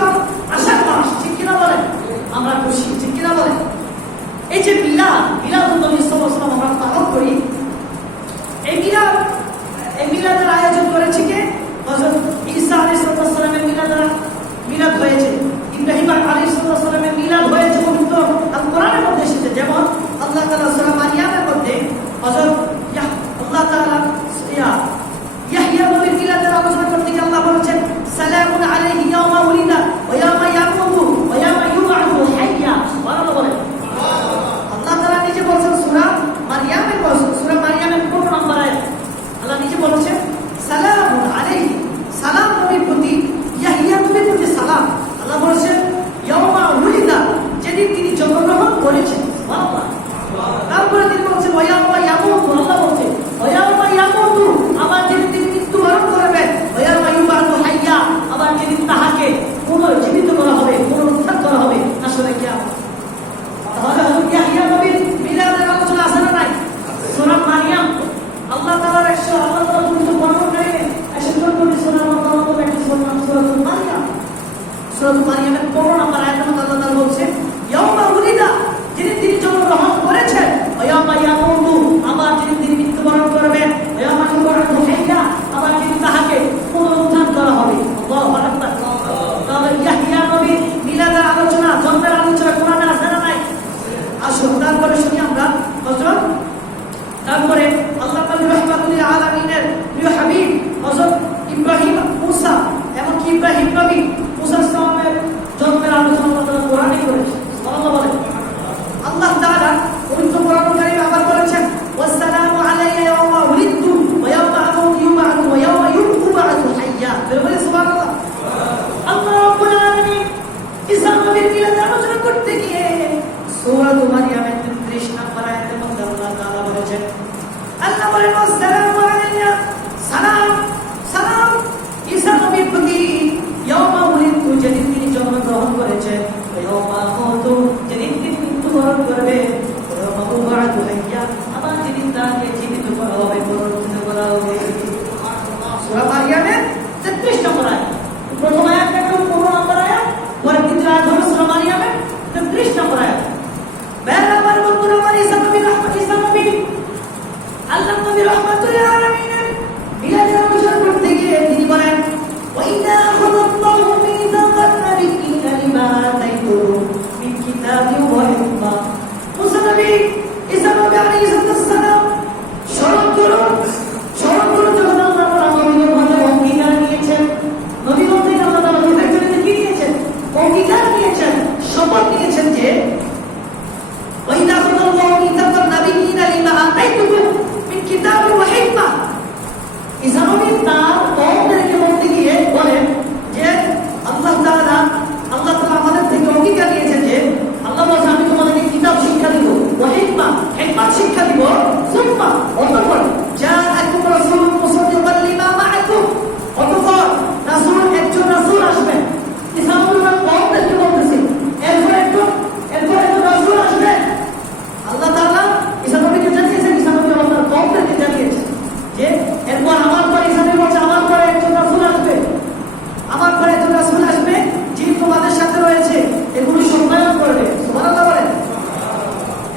পান, আশার মাস, ঠিক কিনা বলেন? আমরা খুশি, ঠিক কিনা বলেন? এই যে মিলাদুন নবী সাল্লাল্লাহু আলাইহি ওয়াসাল্লাম আমরা পালন করি, এই মিলাদের আয়োজন করেছে কে? হযরত ঈসা আলাইহিস সালামের মিলাদ হয়েছে, ইব্রাহিম আলাইহিস সালামের মিলাদ হয়েছে, পবিত্র আল কোরআনের মধ্যে এসেছে। যেমন আল্লাহ তাআলা সূরা মারিয়ামের মধ্যে হযরত আল্লাহ তাআলা ইয়াহইয়া নবীর মিলাদের আলোচনা করতে গিয়ে আল্লাহ বলেছেন সালামুন আলাইহি ইয়াওমা উলিদা ওয়া ইয়াওমা ইয়ামুতু ওয়া ইয়াওমা ইউবআসু হাইয়া। সুবহানাল্লাহ বলেন। আল্লাহ তাআলা নিজে বলেছেন সূরা মারিয়ামের 15 নম্বর আয়াত, আল্লাহ নিজে বলেছেন সালামুন আলাইহি, সালাম নবীর প্রতি, ইয়াহইয়া নবীর প্রতি সালাম। আল্লাহ বলেছেন ইয়াওমা উলিদা, যেদিন তিনি জন্মগ্রহণ করেছেন। সুবহানাল্লাহ। তারপরে তিনি বলেছেন ওয়া ইয়াওমা ইয়ামুতু, আল্লাহ বলেছেন ওয়া ইয়াওমা ইয়ামুতু, আবার যেদিন তিনি মৃত্যুবরণ করবেন, ওয়া ইয়াওমা ইউবআসু হাইয়া, আবার যেদিন তাহাকে পুনর্জীবিত করা হবে, পুনরুত্থান করা হবে আসলে কিয়ামত। তাহলে হযরত ইয়াহইয়া নবীর মিলাদের আলোচনা আছে না নাই? সূরা মারিয়াম, আল্লাহ তাআলার আল্লাহ তাআলা পবিত্র কোরআনে 114 সূরার মধ্যে একটি সূরা সূরাতুল মারিয়াম, সূরাতুল মারিয়ামের 15 নম্বর আয়াতে আল্লাহ তাআলা বলেছেন ইয়াওমা উলিদা, যেদিন তিনি জন্মগ্রহণ করেছেন, ওয়া ইয়াওমা ইয়ামুতু, আবার যেদিন তিনি মৃত্যুবরণ করবেন, ওয়া ইয়াওমা ইউবআসু হাইয়া, আবার যেদিন তাহাকে পুনরুত্থান করা হবে। আল্লাহু আকবার। তাহলে ইয়াহইয়া নবীর মিলাদের আলোচনা, জন্মের আলোচনা কোরআনে আছে না নাই? আসুন তারপরে শুনি আমরা হযরত, তারপরে আল্লাহ পাকের রাহমাতুল আলামিনের প্রিয় হাবিব হযরত ইব্রাহিম, মুসা, এমনকি ইব্রাহিম নবী, মুসা সালামের জন্মের আলোচনা আল্লাহ কোরআনে করেছেন। সুবহানাল্লাহ বলেন। আল্লাহ তাআলা পবিত্র কোরআন কারীমে আবার বলেছেন ওয়াসসালামু আলাইয়া ইয়াওমা উলিদতু ওয়া ইয়াওমা আমুতু ইউবআসু ওয়া ইয়াওমা ইউবআসু হাইয়া। বলেন সুবহানাল্লাহ। আল্লাহ রাব্বুল আলামিন ঈসা নবীর মিলাদ আলোচনা করতে গিয়ে সূরাতুল মারিয়ামের 33 নম্বর আয়াতের মধ্যে আল্লাহ তাআলা বলেছেন, আল্লাহ বলেন ওয়াসসালামু আলাইয়া, সালাম সালাম ঈসা নবীর প্রতি, ইয়াওমা উলিদতু, যেদিন তিনি জন্মগ্রহণ করেছেন, ওয়া ইয়াওমা আমুতু, যেদিন তিনি মৃত্যুবরণ করবেন, ওয়া ইয়াওমা ইউবআসু হাইয়া, আবার যেদিন তাকে জীবিত করা হবে, পুনরুত্থিত করা হবে। সূরা মারিয়ামের 33 নম্বর আয়াত, প্রথম আয়াত একদম 15 নম্বর আয়াত, পরে দ্বিতীয় আয়াত হলো সূরা মারিয়ামের 33 নম্বর আয়াত। বেরাবার বন্ধুরা, আমার ঈসা নবী আল্লাহ নবী রাহমাতুল আলামিনের মিলাদের আলোচনা করতে গিয়ে তিনি বলেন ওয়াইদা আখাযাল্লাহু মিসাকান নাবিয়্যিনা লিমা আতাইতুহুম মিন কিতাবিন ওয়া হিকমা। মুসা নবী, ঈসা নবী আলাইহিস সালাম স্মরণ করুন যখন আল্লাহ তাআলা নবীর মধ্যে অঙ্গীকার নিয়েছেন, নবীর মধ্যে আল্লাহ তাআলা কি নিয়েছেন? অঙ্গীকার নিয়েছেন, শপথ নিয়েছেন যে ওয়াইদা আখাযাল্লাহু মিসাকান নাবিয়্যিনা লিমা আতাইতুহুম মিন কিতাবিন ওয়া হিকমা। ঈসা নবী তার কওমদেরকে বলতে গিয়ে বলেন যে আল্লাহ তাআলা আমাদের থেকে অঙ্গীকার নিয়েছেন যে আল্লাহ বলেন আমি তোমাদেরকে কিতাব শিক্ষা দিব, ওয়া হিকমত শিক্ষা দিব, সুম্মা অতঃপর জাআকুম রাসূলুন মুসাদ্দিকান লিমা মাআকুম, অতঃপর রাসূল, একজন রাসূল আসবেন। ঈসা নবী তার কওমদেরকে বলতেছেন এরপর একজন রাসূল আসবেন। আল্লাহ তাআলা ঈসা নবীকে জানিয়েছেন, ঈসা নবী তার কওমদেরকে জানিয়েছেন যে এরপর আমার পর ঈসা নবী বলছে আমার পরে একজন রাসূল আসবে, আমার পরে একজন রাসূল আসবে যিনি তোমাদের সাথে রয়েছে, এগুলো সম্পাদন করবে। সুবহানাল্লাহ বলেন।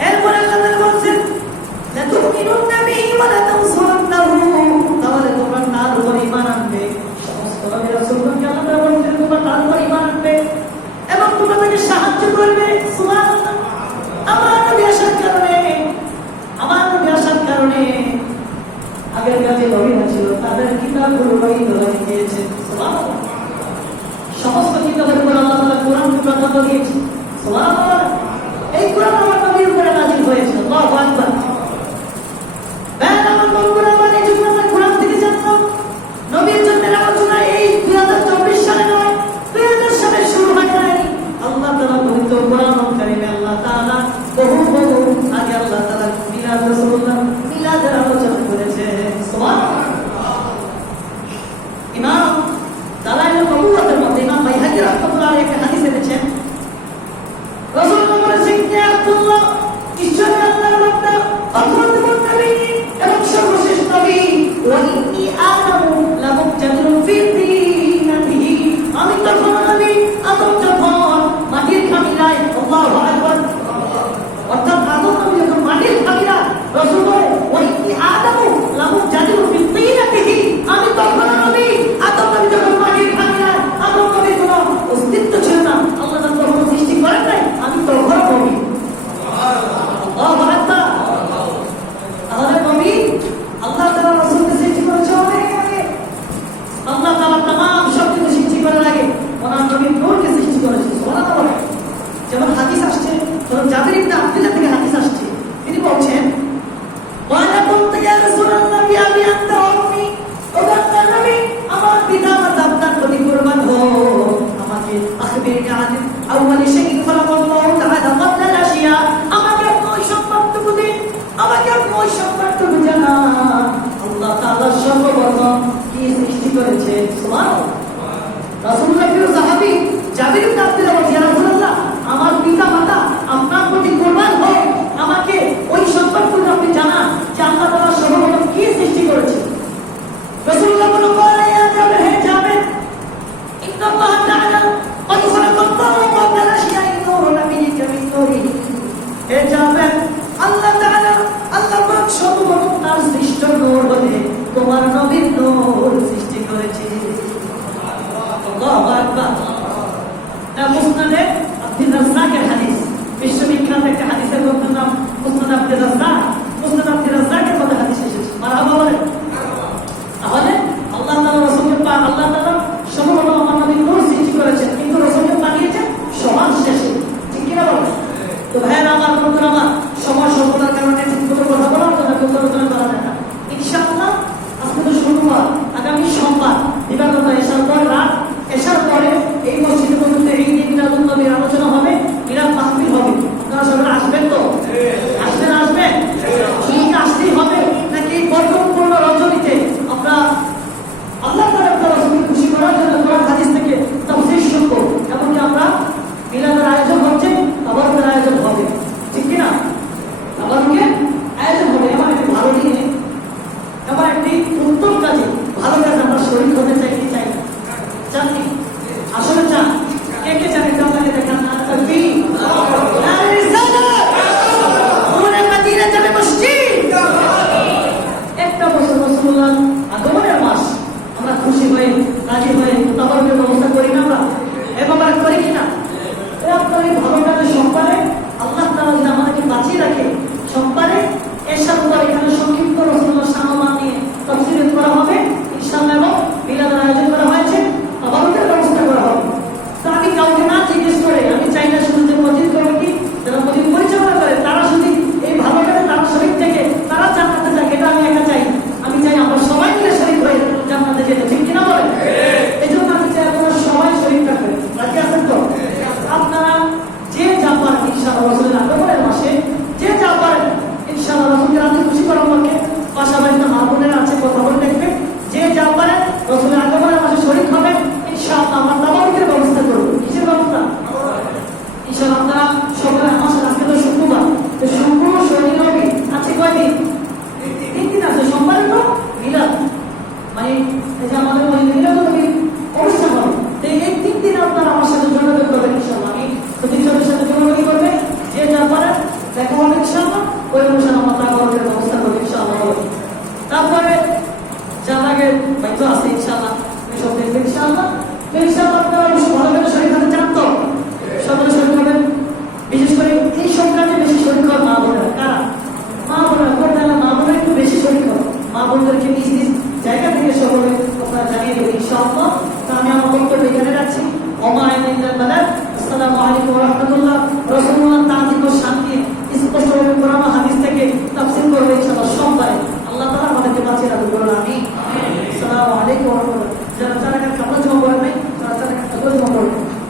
এরপর আল্লাহ তাআলা বলেন লাতুমিনুন্না বিহি ওয়া লাতানসুরুন্নাহু, তাহলে তোমরা তার উপর ঈমান আনবে। সমস্ত নবী রাসূলগণকে আল্লাহ তাআলা বলেন তোমরা তার উপর ঈমান আনবে এবং তোমরা তাকে সাহায্য করবে। সুবহানাল্লাহ। আমার নবী আসার কারণে আগের কাছে নবীরা ছিল তাদের কিতাবগুলো রহিত হয়ে গিয়েছে। সুবহানাল্লাহ। সমস্ত কিতাবের উপর আল্লাহ তাআলা কোরআন প্রাধান্য দিয়েছেন। সুবহানাল্লাহ। এই কোরআন আমার নবীর উপরে নাযিল হয়েছে। আল্লাহু আকবার। আমার বন্ধুরা, আমার এই জন্য আমরা কোরআন থেকে জানলাম নবীর জন্মের আলোচনা এই 2024 সালে নয়, 2000 সালে শুরু হয় নাই। আল্লাহ তাআলা পবিত্র কোরআন কারীমে আল্লাহ তাআলা বহু আগে আল্লাহ তাআলা মিলাদ রাসূলুল্লাহ মিলাদের আলোচনা করেছেন। সুবহানাল্লাহ। ইমাম দালাইলুন নবুওয়াতের মধ্যে ইমাম বাইহাকী রাহমাতুল্লাহ আলাইহি একটা হাদিস এনেছেন, রাসূলুল্লাহ বলেছেন কে আব্দুল্লাহ ঈশ্বরের আল্লাহর বান্দা, অখণ্ডমুন নবী এবং সর্বশেষ নবী, ওয়া ইন্নী আ'লামু লামুজাদিলুন ফি দীনিহি, আমি তখন নবী রাসূলুল্লাহ প্রিয় সাহাবী জাবির ইবনে আব্দুল্লাহ বলেন, ইয়া রাসূলুল্লাহ, আমার পিতা মাতা আপনার প্রতি কুরবান হোক, আমাকে ওই সম্পর্কে আপনি জানান যে আল্লাহ তাআলা সর্বপ্রথম কি সৃষ্টি করেছে। রাসূলুল্লাহ বলেন, ইয়া জাবির, হে জাবির, ইন্নাল্লাহ তাআলা قد خلق الله قبل الاشياء نور نبيك من نوره। হে জাবির, আল্লাহ তাআলা আল্লাহ পাক সর্বপ্রথম তার সৃষ্ট নূর হতে তোমার নবীর নূর সৃষ্টি করেছে। আল্লাহু আকবার। মুসনাদে আব্দুর রাজ্জাকের হাদিস, বিশ্ববিখ্যাত একটা হাদিসের নাম মুসনাদ আব্দুর রাজ্জাক। মুসনাদ আব্দুর রাজ্জাকের মধ্যে হাদিস এসেছে, মারহাবা বলেন। তাহলে আল্লাহ তাআলা রাসূলকে পাক, আল্লাহ তাআলা সর্বপ্রথম আমার নবীর নূর সৃষ্টি করেছেন, কিন্তু রাসূলকে পাঠিয়েছেন সবার শেষে, ঠিক কি না বলেন? তো ভাইয়েরা আমার, বন্ধুরা আমার, সময় স্বল্পতার কারণে ঠিকমতো কথা বলার জন্য আলোচনা করা যায় না। ইনশাআল্লাহ আজকে তো শুক্রবার, আগামী সোমবার দিবাগত এশার পর রাত এশার পরে এই মসজিদে পর্যন্ত এই মিলাদুন নবীর আলোচনা হবে, মিলাদ মাহফিল হবে। আপনারা সবাই আসবেন তো? আসবেন? আসবেন? ঠিক আসতেই হবে নাকি বরকতপূর্ণ রজনীতে আমরা আল্লাহ তাআলা রাসূলকে খুশি করার জন্য কোরআন হাদিস থেকে তাফসীর শুনবো, এমনকি আমরা মিলাদের আয়োজন হচ্ছে, তাবারুকের আয়োজন হবে, ঠিক কি না? তাবারুকের আয়োজন হবে। এমন একটি ভালো দিনে, এমন একটি উত্তম কাজে, ভালো কাজে আমরা শরীর হতে চাই কি চাই? চাননি? আসলে চান? কে কে চান? একটু আপনাকে দেখান। তাকবীর, নারে রিসালাত, ওমরে মদিনা যাবে মসজিদ। একটা বছর রাসূলুল্লাহ আগমনের মাস, আমরা খুশি হয়ে রাজি হয়ে তাবারুকের ব্যবস্থা করি না? আমরা এবং আমরা করি কিনা? আপনার এই ভালো কাজে সম্পাদে আল্লাহ তাআলা যদি আমাদেরকে বাঁচিয়ে রাখে, সম্পাদে এরশাদ করে এখানে সংক্ষিপ্ত রাসূলুল্লাহ সাহাবান নিয়ে তাফসীর করা হবে ইনশাআল্লাহ, এবং মিলাদের আয়োজন করা হয়েছে, তাবারুকের ব্যবস্থা করা হবে। তো আমি কাউকে না জিজ্ঞেস করে, আমি চাই না শুধু যে মসজিদ কমিটি যারা মসজিদ পরিচালনা করে তারা শুধু এই ভালো কাজে তারা শরীর থেকে তারা জান্নাতে যায়, এটা আমি একা চাই। আমি চাই আমরা সবাই মিলে শরীর হয়ে জান্নাতে যেতে, ঠিক কিনা বলেন? এই জন্য আমি চাই আপনারা সবাই শরীর থাকবেন। রাজি আছেন তো? আপনারা যে যা পারেন ইনশাআল্লাহ রাসূলের আগমনের মাসে যে যা পারেন ইনশাআল্লাহ রাসূলকে রাজি খুশি করার পক্ষে পাশাপাশি মা বোনেরা আছে, কথা বলে দেখবেন, যে যা পারেন রাসূলের আগমনের মাসে শরীক হবেন ইনশাআল্লাহ। আমরা তাবারুকের ব্যবস্থা করব। কিসের ব্যবস্থা? ইনশাআল্লাহ আপনারা সবাই আমার সাথে, আজকে তো শুক্রবার, তো শুক্র শনি রবি আছে কয়দিন? 3 দিন আছে। সোমবারে তো মিলাদ, মানে এই যে আমাদের ওই মিলাদুন নবীর অনুষ্ঠান হবে। তো এই 3 দিন আপনারা আমার সাথে যোগাযোগ করবেন ইনশাআল্লাহ। আমি প্রতিষ্ঠানের সাথে যোগাযোগ করবে, যে যা পারেন দেখা হবে ইনশাআল্লাহ। ওই অনুষ্ঠানে আমরা তাবারুকের ব্যবস্থা করব ইনশাআল্লাহ। তারপরে যার আগে বাইতো আছে ইনশাআল্লাহ, সব দেখবেন ইনশাআল্লাহ। তো ইনশাআল্লাহ আপনারা অবশ্যই ভালো করে শরীর হতে চান তো? সকলে শরীর হবেন। বিশেষ করে এই সংক্রান্তে বেশি শরীর হওয়ার মা বোনেরা, কারা? মা বোনেরা, কোথায় মা বোনেরা একটু বেশি শরীর হওয়া, মা বোনদেরকে